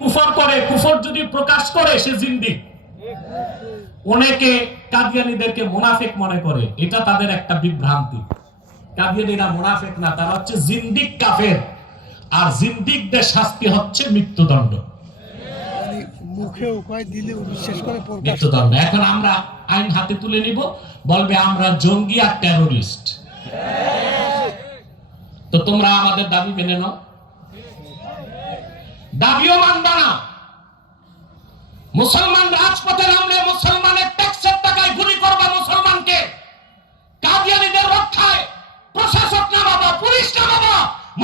কুফর করে, কুফর যদি প্রকাশ করে সে জিন্দিক। অনেকে কাদিয়ানীদেরকে মুনাফিক মনে করে, এটা তাদের একটা বিভ্রান্তি। কাদিয়ানীরা মুনাফিক না, তারা হচ্ছে জিন্দিক কাফের, আর জিন্দিকদের শাস্তি হচ্ছে মৃত্যুদণ্ড। মুখে উপায় দিলে বিশ্বাস করে মৃত্যুদণ্ড। এখন আমরা আইন হাতে তুলে নিব, বলবে আমরা জঙ্গি আর টেরোরিস্ট। তো তোমরা আমাদের দাবি মেনে নাও, দাবিও মানবা না। মুসলমান রাজপথে নামলে মুসলমানের ট্যাক্সের টাকায় গুলি করবা মুসলমানকে। কাদিয়ানীদের রক্ষায় প্রশাসক নামাবো, পুলিশ নামাবো,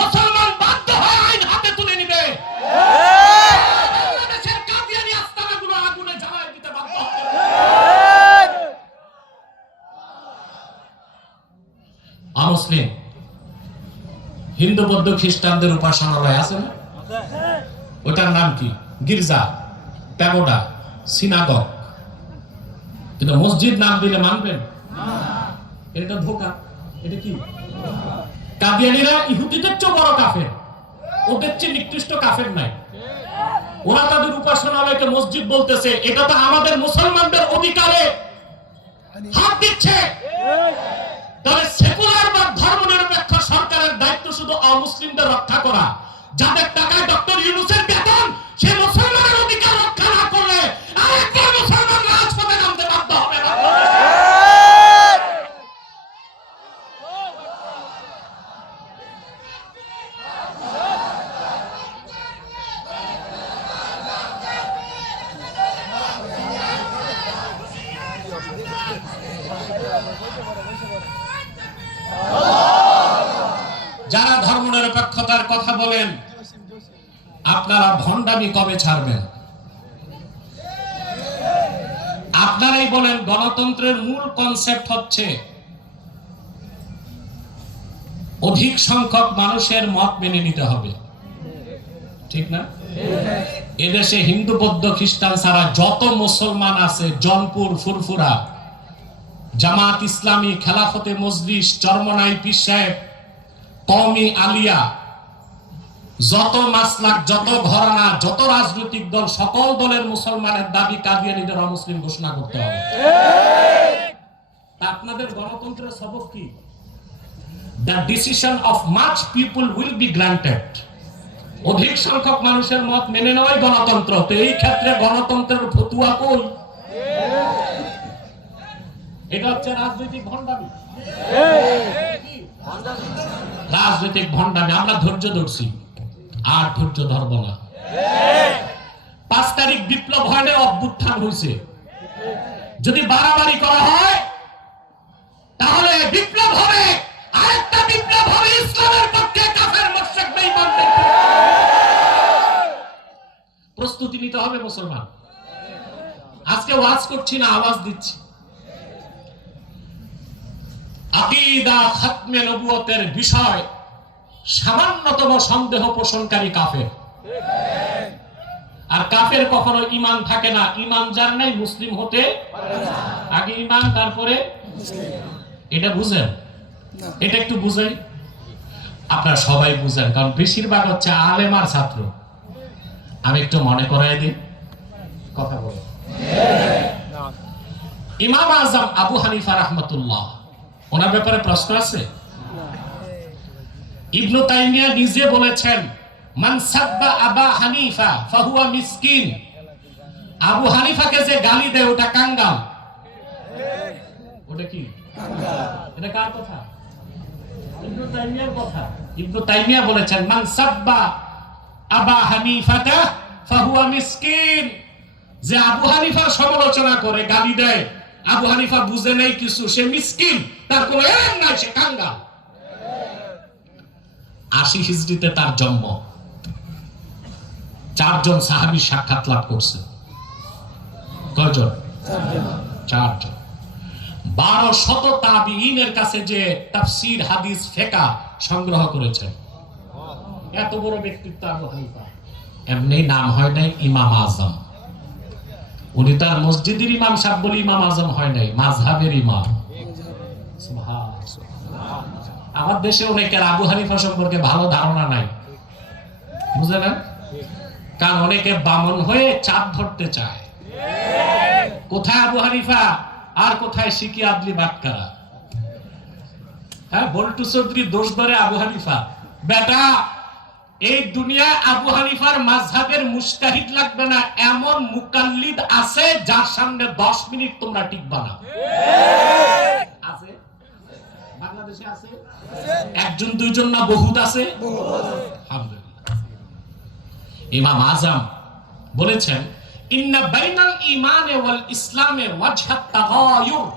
মুসলমান বাধ্য হয়ে আইন হাতে তুলে নিবে। বাংলাদেশের কাদিয়ানী আস্তানাগুলো আগুনে জ্বালায় দিতে বাধ্য হবে। অমুসলিম হিন্দু বৌদ্ধ খ্রিস্টানদের উপাসনালয় আছে না, ওটার নাম কি? গির্জা, প্যাগোডা, সিনাগগ। কিন্তু মসজিদ নাম দিলে মানবেন? এটা ধোঁকা। এটা কি? কাদিয়ানীরা ইহুদিদের চেয়ে বড় কাফের, ওদের চেয়ে নিকৃষ্ট কাফের নাই। ওরা তাদের উপাসনালয়কে মসজিদ বলতেছে, এটা তো আমাদের মুসলমানদের অধিকারে হাত দিচ্ছে। তবে সেকুলার বা ধর্মনিরপেক্ষ সরকারের দায়িত্ব শুধু অমুসলিমদের রক্ষা করা। যাদের টাকায় ডক্টর ইউনূসের বেতন, সে মুসলমানের অধিকার রক্ষা না করলে আরেকবার মুসলমান রাজপথে নামতে বাধ্য হবে না। যারা ধর্মনিরপেক্ষতার কথা বলেন, আপনারা ভণ্ডামি কবে ছাড়বেন? আপনারাই বলেন গণতন্ত্রের মূল কনসেপ্ট হচ্ছে অধিক সংখ্যক মানুষের মত মেনে নিতে হবে, ঠিক না? এদেশে হিন্দু বৌদ্ধ খ্রিস্টান ছাড়া যত মুসলমান আছে, জনপুর, ফুরফুরা, জামাত ইসলামী, খেলাফতে মজলিস, চরমনাই পীর সাহেব, কওমি আলিয়া, যত মাসলাক, যত ঘরানা, যত রাজনৈতিক দল, সকল দলের মুসলমানের দাবি কাদিয়ানীদের অমুসলিম ঘোষণা করতে হবে। আপনাদের গণতন্ত্রের সবক কি? The decision of much people will be granted. অধিক সংখ্যক মানুষের মত মেনে নেওয়াই গণতন্ত্র। তো এই ক্ষেত্রে গণতন্ত্রের ফতুয়া কই? এটা হচ্ছে রাজনৈতিক ভণ্ডামি। রাজনৈতিক ভণ্ডামি। আমরা ধৈর্য ধরছি, আর ধৈর্য ধরব না। 5 তারিখ বিপ্লব হয় না, অভ্যুত্থান হয়েছে। যদি বাড়াবাড়ি করা হয় তাহলে বিপ্লব হবে, আরেকটা বিপ্লব হবে ইসলামের পক্ষে, কাফের মুশরিক বেঈমানদের। প্রস্তুতি নিতে হবে মুসলমান। আজকে ওয়াজ করছি না, আওয়াজ দিচ্ছি। আকীদা খাতমে নবুয়তের বিষয় সামান্যতম সন্দেহ পোষণকারী কাফের। আর কাফের কখনো ঈমান থাকে না। ঈমান যার নাই মুসলিম হতে আগে ঈমান, তারপরে এটা বুঝেন? এটা একটু বুঝেন, আপনারা সবাই বুঝেন, কারণ বেশিরভাগ হচ্ছে আলেম আর ছাত্র। আমি একটু মনে করাই দিই, কথা বলো। ইমাম আজম আবু হানিফা রাহমাতুল্লাহ, ওনার ব্যাপারে প্রশ্ন আছে? ইবনে তাইমিয়া নিজে বলেছেন, মান সাব্বা আবা হানিফা ফাহুয়া মিসকিন। আবু হানিফাকে যে গালি দেয় ওটা কাঙ্গাল। ওটা কি? এটা কার কথা? ইবনে তাইমিয়ার কথা। ইবনে তাইমিয়া বলেছেন, মান সাব্বা আবা হানিফাতা ফাহুয়া মিসকিন। যে আবু হানিফার সমালোচনা করে, গালি দেয়, আবু হানিফা বুঝে নেই কিছু, সে মিসকিন, তার কোনো এলেম নাই, সে কাঙ্গাল। 80 হিজরিতে তার জন্ম। 4 জন সাহাবী সাক্ষাৎ লাভ করছে। কয়জন? 4 জন। 1200 তাবিঈনের কাছে যে তাফসীর, হাদিস, ফিকহ সংগ্রহ করেছেন। এত বড় ব্যক্তিত্ব আবু হানিফা। এমনি নাম হয় নাই ইমাম আজম। উনি তার মসজিদের ইমাম সাহেব বলে ইমাম আজম হয় নাই, মাযহাবের ইমাম। আমার দেশে অনেকের আবু হানিফা সম্পর্কে ভালো ধারণা নাই, বুঝলেন? কারণ অনেকে বামন হয়ে চাঁদ ধরতে চায়। কোথায় আবু হানিফা আর কোথায় শিকি আদলি বাটকারা? হ্যাঁ, বল্টু চৌধুরী দোষ ধরে আবু হানিফা। বেটা, এই দুনিয়া আবু হানিফার মাযহাবের মুজতাহিদ লাগবে না, এমন মুকাল্লিদ আছে যার সামনে 10 মিনিট তোমরা টিকবা না। আছে বাংলাদেশে, আছে একজন দুইজন না বহুত আছে। আলহামদুলিল্লাহ। ইমাম আযম বলেছেন, ইন্না বাইনাল ঈমান ওয়াল ইসলামে ওয়াজহাত তাগায়ুর।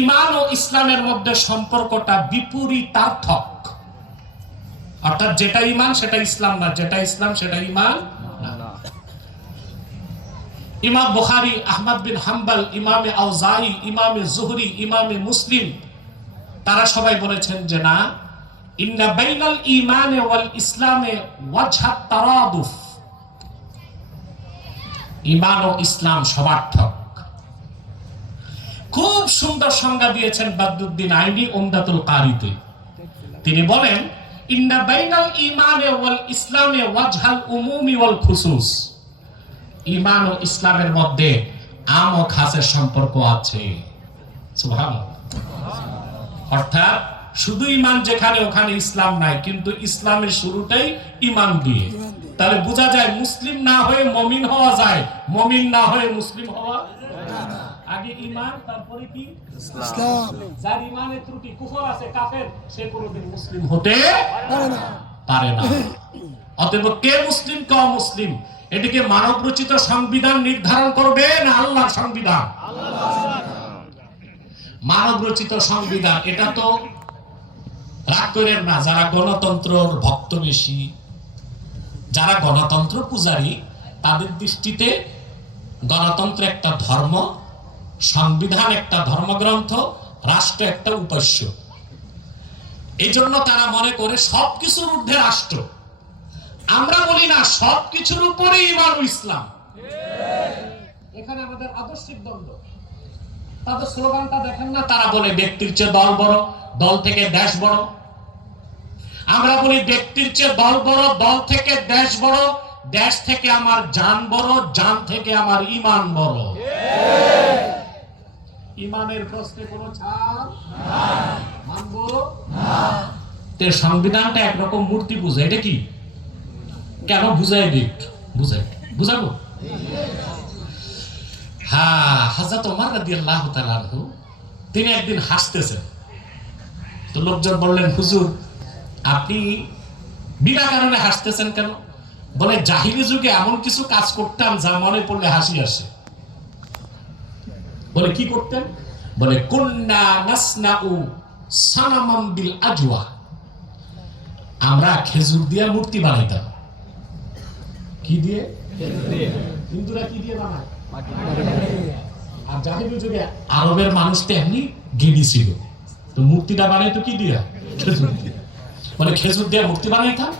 ঈমান ও ইসলামের মধ্যে সম্পর্কটা বিপরীতার্থক। অর্থাৎ যেটা ঈমান সেটা ইসলাম না, যেটা ইসলাম সেটা ঈমান না। ইমাম বুখারী, আহমদ বিন হাম্বল, ইমামে আউজাই, ইমামে জুহরি, ইমামে মুসলিম তারা সবাই বলেছেন যে না, ইন্না বাইনাল ঈমান ওয়াল ইসলামে ওয়াজহাত তারাদুফ। ঈমান ও ইসলাম সমার্থক। খুব সুন্দর সংজ্ঞা দিয়েছেন বদরুদ্দীন আইনি উমদাতুল কারিতে। তিনি বলেন, ইন্না বাইনাল ঈমান ওয়াল ইসলামে ওয়াজহাল উমুমি ওয়াল খুসুস। ঈমান ও ইসলামের মধ্যে আম ও খাসের সম্পর্ক আছে। সুবহানাল্লাহ। অর্থাৎ শুধু ঈমান যেখানে ওখানে ইসলাম নাই, কিন্তু ইসলামের শুরুটাই ঈমান দিয়ে। তাহলে বোঝা যায় মুসলিম না হয়ে মুমিন হওয়া যায়, মুমিন না হয়ে মুসলিম হওয়া আগে ঈমান, তারপরে কি ইসলাম। যার ঈমানে ত্রুটি, কুফর আছে, কাফের, সে কোনোদিন মুসলিম হতে পারে না। অতএব কে মুসলিম কে অমুসলিম, এটিকে মানব রচিত সংবিধান নির্ধারণ করবে না আল্লাহর সংবিধান? মানব রচিত সংবিধান। এটা তো রাগ করেন না, যারা গণতন্ত্রের ভক্ত বেশি, যারা গণতন্ত্র পূজারী, তাদের দৃষ্টিতে গণতন্ত্র একটা ধর্ম, সংবিধান একটা ধর্মগ্রন্থ, রাষ্ট্র একটা উপাস্য। এই জন্য তারা মনে করে সবকিছুর ঊর্ধ্বে রাষ্ট্র। আমরা বলি না, সবকিছুর উপরে ঈমান ও ইসলাম। এখানে আমাদের আদর্শিক দ্বন্দ্ব। তাদের স্লোগানটা দেখেন না, তারা বলে ব্যক্তির চেয়ে দল বড়, দল থেকে দেশ বড়। আমরা বলি ব্যক্তির চেয়ে দল বড়, দল থেকে দেশ বড়, দেশ থেকে আমার জান বড়, জান থেকে আমার ঈমান বড়। ঈমানের প্রশ্নে কোনো ছাড় মানব না। তে সংবিধানটা একরকম মূর্তি পূজা। এটা কি, কেন বুঝাই দিক, বুঝাবো? হ্যাঁ, হযরত ওমর রাদিয়াল্লাহু তাআলা আনহু তিনি একদিন হাসতেছেন। তো লোকজন বললেন, হুজুর আপনি বিনা কারণে হাসতেছেন কেন? বলে, জাহিলি যুগে এমন কিছু কাজ করতাম যা মনে পড়লে হাসি আসে। বলে, কি করতেন? বলে, কুন্না নাসনাউ সানামাম বিল আজওয়া। আমরা খেজুর দিয়ে মূর্তি বানাইতাম। কি দিয়ে? হিন্দুরা কি দিয়ে বানায়? আর জাহিলি যুগে আরবের মানুষ তো এমনি গেডি ছিল, তো মূর্তিটা বানাইতো কি দিয়ে? খেজুর দিয়ে। মানে খেজুর দিয়ে মূর্তি বানাইতাম,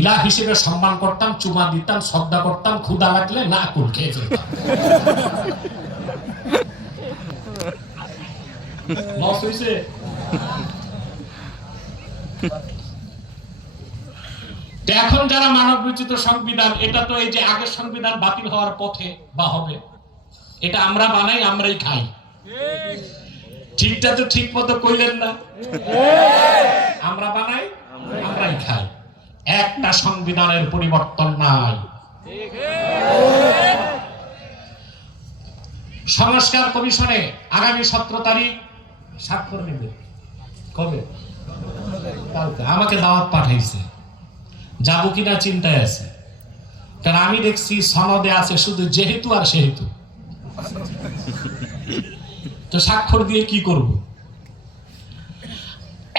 ইলাহ হিসেবে সম্মান করতাম, চুমা দিতাম, শ্রদ্ধা করতাম, ক্ষুধা লাগলে না কুল খেয়ে ফেলতাম। লস হইছে? এখন যারা মানব রচিত সংবিধান, এটা তো এই যে আগের সংবিধান বাতিল হওয়ার পথে বা হবে, এটা আমরা বানাই, আমরাই খাই। ঠিকটা তো ঠিক মতো কইলেন না? আমরা বানাই, আমরাই খাই। একটা সংবিধানের পরিবর্তন নাই। সংস্কার কমিশনে আগামী 17 তারিখ স্বাক্ষর নেবে। কবে? কালকে। আমাকে দাওয়াত পাঠাইছে, যাবো কিনা চিন্তায় আছে। কারণ আমি দেখছি সনদে আছে শুধু যেহেতু আর সেহেতু। তো স্বাক্ষর দিয়ে কি করব?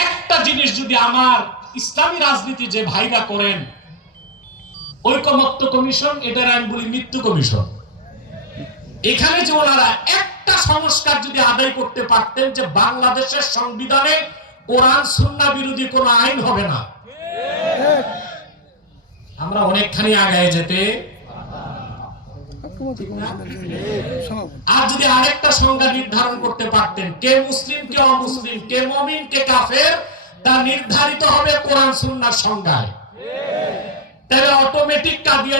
একটা জিনিস যদি আমার ইসলামী রাজনীতি যে ভাইরা করেন, ঐকমত্য কমিশন, এটার আমি বলি মৃত্যু কমিশন। এখানে যে ওনারা একটা সংস্কার যদি আদায় করতে পারতেন যে বাংলাদেশের সংবিধানে কোরআন সুন্নাহ বিরোধী কোনো আইন হবে না, আমরা অনেকখানি আগায় যেতে। আর যদি আরেকটা সংজ্ঞা নির্ধারণ করতে পারতেন, কে মুসলিম কে অমুসলিম, কে মুমিন কে কাফের, তা নির্ধারিত হবে কোরআন সুন্নাহর সংজ্ঞায়। তাহলে অটোমেটিক কাদিয়ানি